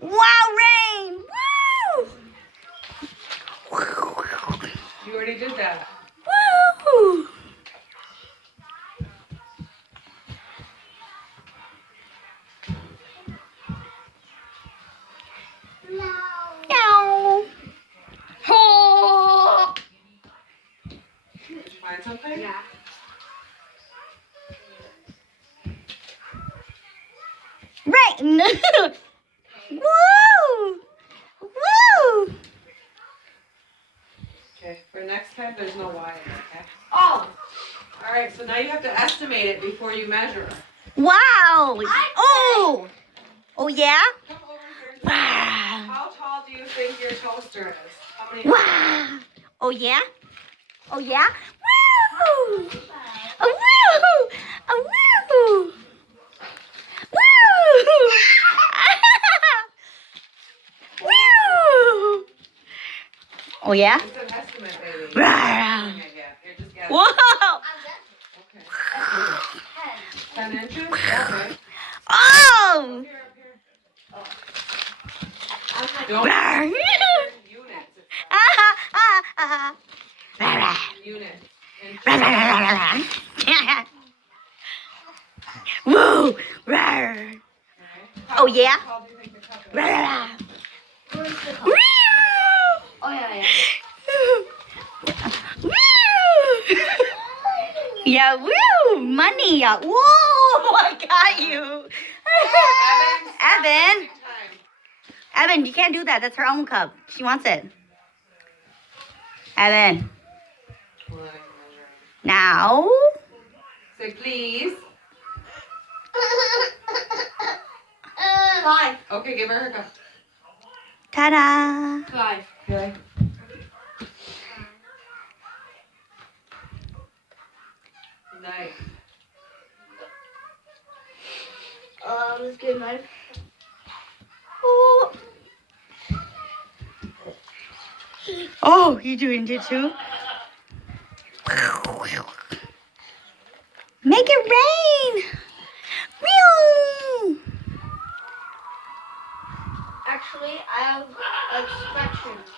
Wow, rain! Woo! You already did that. Woo! Meow. Oh. Did you find something? Yeah. Rain! Woo! Woo! Okay, for next time, there's no Y in there, okay? Oh. All right, so now you have to estimate it before you measure. Wow! Oh! Oh yeah? Come over here. Wow! How tall do you think your toaster is? How many? Wow! Oh yeah? Oh yeah? Woo! Oh woo! Oh woo! Woo! Woo! Oh yeah? It's an estimate, baby. Wow. You're just guessing. Whoa! Okay. 10 inches? Okay. Oh! Here, up here. I'm like, Don't Rawr. units. Ah, ah, ah. Rawr. It's units. Inches. Rawr. Woo! Rawr. Okay. Oh, yeah? How tall do you think the cup is? Rawr. where's the cup? Woo! Oh, yeah. Woo! Yeah, woo! Money! Whoa! I got you! Evan! Time. Evan, you can't do that. That's her own cup. She wants it. Evan. One measure. Now. Say please. 5. Okay, give her her cup. Ta-da! 5. Okay. Nice. Let's get mine. Oh. Oh, you doing it too? Make it rain! Meow! Actually, I have instructions.